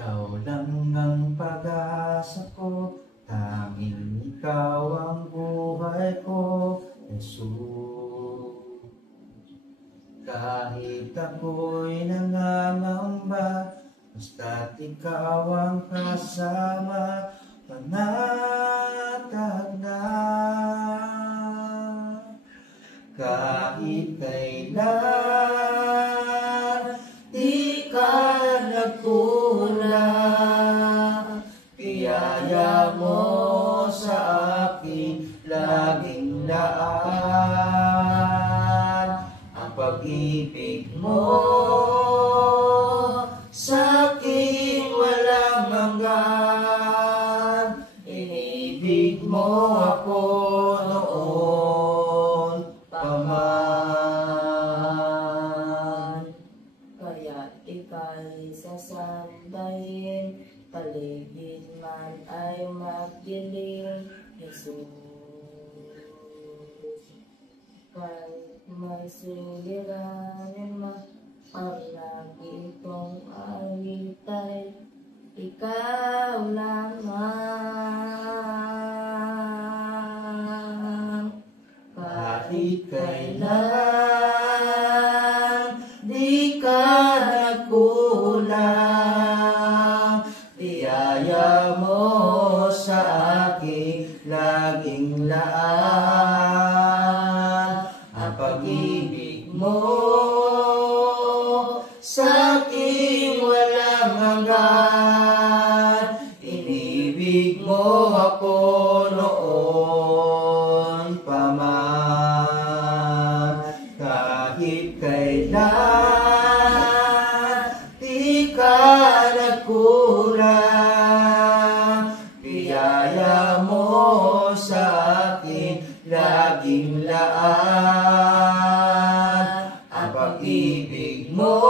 Ikaw lang ang pag-asa ko, tanging ikaw ang buhay ko, Jesus. Kahit ako'y nangangamba, basta't ikaw ang kasama, panatag na. Kahit kailan, di ka nagkulang, biyaya mo sa akin laging laan. Ang pag-ibig mo sa akin walang hanggan, inibig mo ako noon pa man. Kaya't ika'y sasandayin, paligid man ay magdilim, Jesus. Kahit may suliranin man, ang lagi kong alitay, ikaw lamang. Kahit kailan, di ka nagkulang, biyaya mo sa akin laging laan. Ang pag-ibig mo sa akin walang hanggan, inibig mo ako noon pa man. Kahit kailan, di ka nagkulang, biyaya mo sa akin laging laan. Ang pag-ibig mo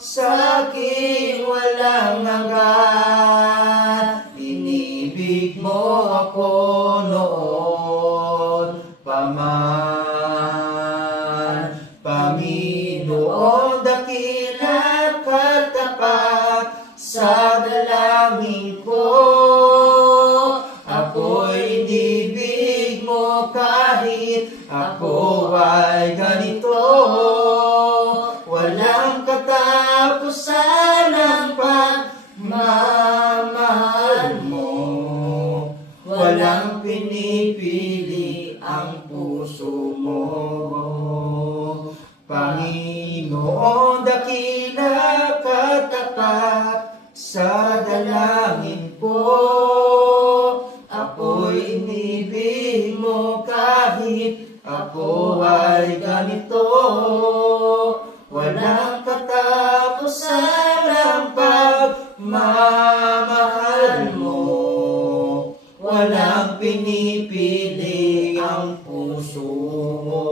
sa akin walang hanggan, inibig mo ako noon pa man. Panginoon, dakila katapat sa dalangin ko, ako'y inibig mo kahit ako ay ganito. Walang katapusan ang pagmamahal mo, walang pinipili ang puso mo. Panginoon, dakila katapat sa dalangin ko, ako'y inibig mo kahit ako ay ganito. Walang katapusan ang pagmamahal mo, walang pinipili ang puso mo.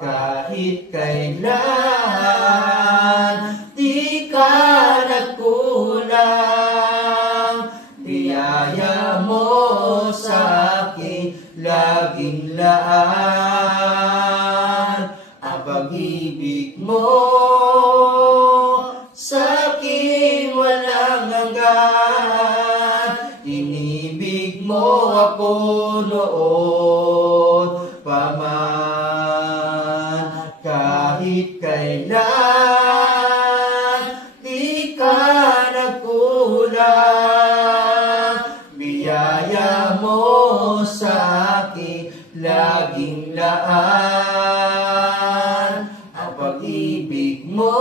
Kahit kailan, di ka nagkulang, biyaya mo sa akin laging laan. Ang pag-ibig mo sa akin walang hanggan, inibig mo ako noon pa man. Kahit kailan, di ka nagkulang, biyaya mo sa akin laging laan. Ang pag-ibig mo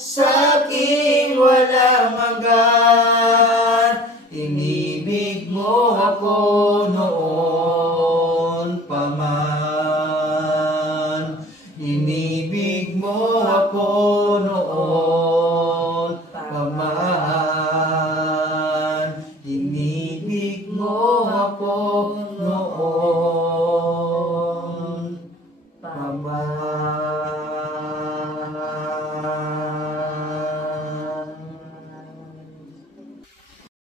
sa akin walang hanggan, inibig mo ako noon pa man. Inibig mo ako noon pa man. Inibig mo ako